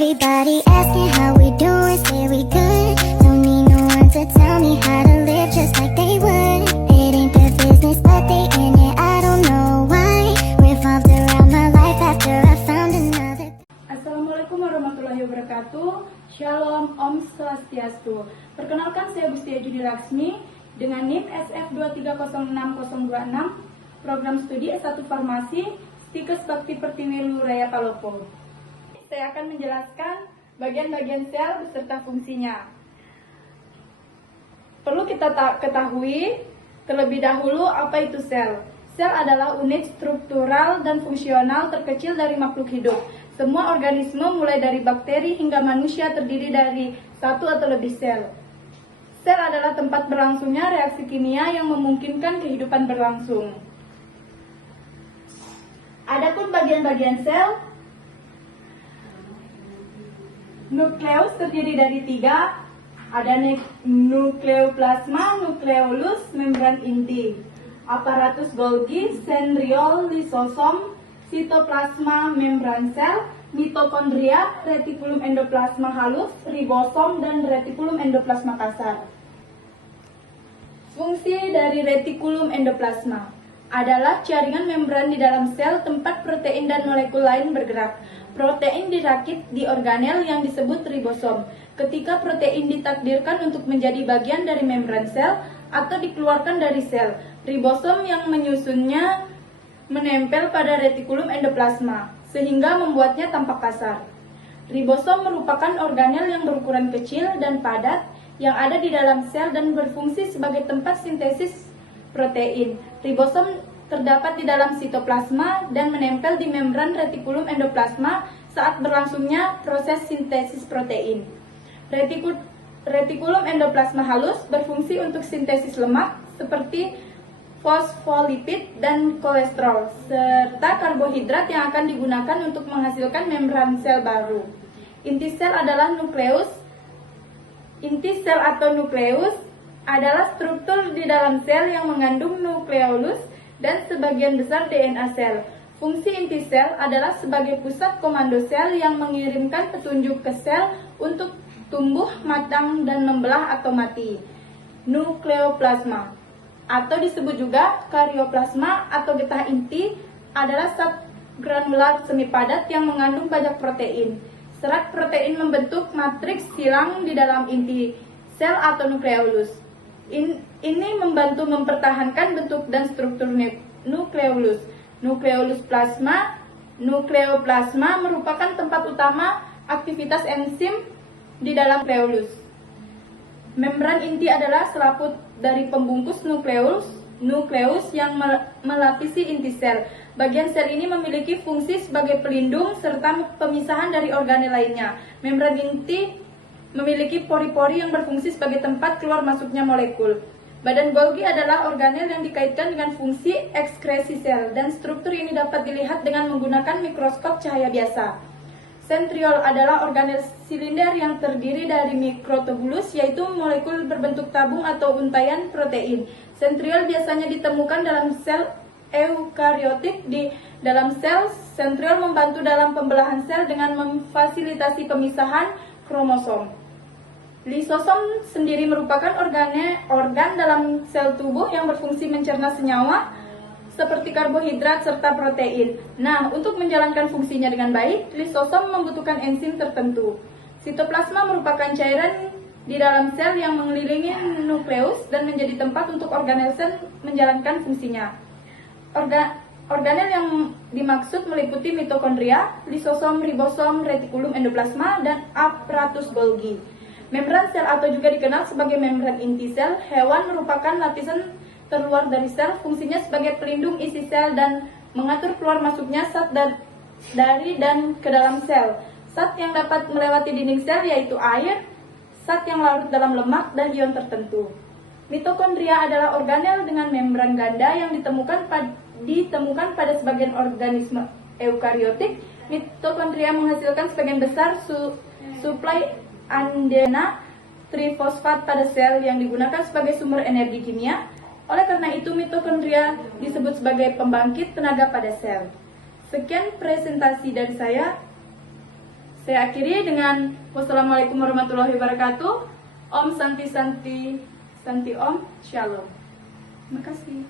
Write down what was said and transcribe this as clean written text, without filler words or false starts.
Everybody asking how we doing, say we good. Don't need no one to tell me how to live just like they would. It ain't their business, but they in it, I don't know why. Revolved around my life after I found another. Assalamualaikum warahmatullahi wabarakatuh. Shalom, Om Swastiastu. Perkenalkan, saya Bustia Judi Laksmi dengan NIM SF2306026, program studi S1 Farmasi, Stikes Bakti Pertiwi Luraya Palopo. Saya akan menjelaskan bagian-bagian sel beserta fungsinya. Perlu kita ketahui terlebih dahulu apa itu sel. Sel adalah unit struktural dan fungsional terkecil dari makhluk hidup. Semua organisme mulai dari bakteri hingga manusia terdiri dari satu atau lebih sel. Sel adalah tempat berlangsungnya reaksi kimia yang memungkinkan kehidupan berlangsung. Adapun bagian-bagian sel, nukleus terdiri dari 3, ada nukleoplasma, nukleolus, membran inti, aparatus Golgi, sentriol, lisosom, sitoplasma, membran sel, mitokondria, retikulum endoplasma halus, ribosom, dan retikulum endoplasma kasar. Fungsi dari retikulum endoplasma adalah jaringan membran di dalam sel tempat protein dan molekul lain bergerak. Protein dirakit di organel yang disebut ribosom. Ketika protein ditakdirkan untuk menjadi bagian dari membran sel atau dikeluarkan dari sel, ribosom yang menyusunnya menempel pada retikulum endoplasma, sehingga membuatnya tampak kasar. Ribosom merupakan organel yang berukuran kecil dan padat yang ada di dalam sel dan berfungsi sebagai tempat sintesis protein. Ribosom terdapat di dalam sitoplasma dan menempel di membran retikulum endoplasma saat berlangsungnya proses sintesis protein. Retikulum endoplasma halus berfungsi untuk sintesis lemak seperti fosfolipid dan kolesterol, serta karbohidrat yang akan digunakan untuk menghasilkan membran sel baru. Inti sel adalah nukleus. Inti sel atau nukleus adalah struktur di dalam sel yang mengandung nukleolus dan sebagian besar DNA sel. Fungsi inti sel adalah sebagai pusat komando sel yang mengirimkan petunjuk ke sel untuk tumbuh, matang, dan membelah atau mati. Nukleoplasma, atau disebut juga karyoplasma atau getah inti, adalah zat granular semi padat yang mengandung banyak protein. Serat protein membentuk matriks silang di dalam inti sel atau nukleolus. Ini membantu mempertahankan bentuk dan struktur nukleolus. Nukleoplasma merupakan tempat utama aktivitas enzim di dalam nukleolus. Membran inti adalah selaput dari pembungkus nukleus yang melapisi inti sel. Bagian sel ini memiliki fungsi sebagai pelindung serta pemisahan dari organel lainnya. Membran inti memiliki pori-pori yang berfungsi sebagai tempat keluar masuknya molekul. Badan Golgi adalah organel yang dikaitkan dengan fungsi ekskresi sel, dan struktur ini dapat dilihat dengan menggunakan mikroskop cahaya biasa. Sentriol adalah organel silinder yang terdiri dari mikrotubulus, yaitu molekul berbentuk tabung atau untaian protein. Sentriol biasanya ditemukan dalam sel eukariotik. Di dalam sel, sentriol membantu dalam pembelahan sel dengan memfasilitasi pemisahan kromosom. Lisosom sendiri merupakan organ dalam sel tubuh yang berfungsi mencerna senyawa seperti karbohidrat serta protein. Nah, untuk menjalankan fungsinya dengan baik, lisosom membutuhkan enzim tertentu. Sitoplasma merupakan cairan di dalam sel yang mengelilingi nukleus dan menjadi tempat untuk organel sel menjalankan fungsinya. Organel yang dimaksud meliputi mitokondria, lisosom, ribosom, retikulum endoplasma, dan aparatus Golgi. Membran sel atau juga dikenal sebagai membran inti sel hewan merupakan lapisan terluar dari sel. Fungsinya sebagai pelindung isi sel dan mengatur keluar masuknya zat dari dan ke dalam sel. Zat yang dapat melewati dinding sel yaitu air, zat yang larut dalam lemak, dan ion tertentu. Mitokondria adalah organel dengan membran ganda yang ditemukan pada sebagian organisme eukariotik. Mitokondria menghasilkan sebagian besar suplai andena trifosfat pada sel yang digunakan sebagai sumber energi kimia. Oleh karena itu, mitokondria disebut sebagai pembangkit tenaga pada sel. Sekian presentasi dari saya. Saya akhiri dengan wassalamualaikum warahmatullahi wabarakatuh. Om Santi Santi Santi Om Shalom. Terima kasih.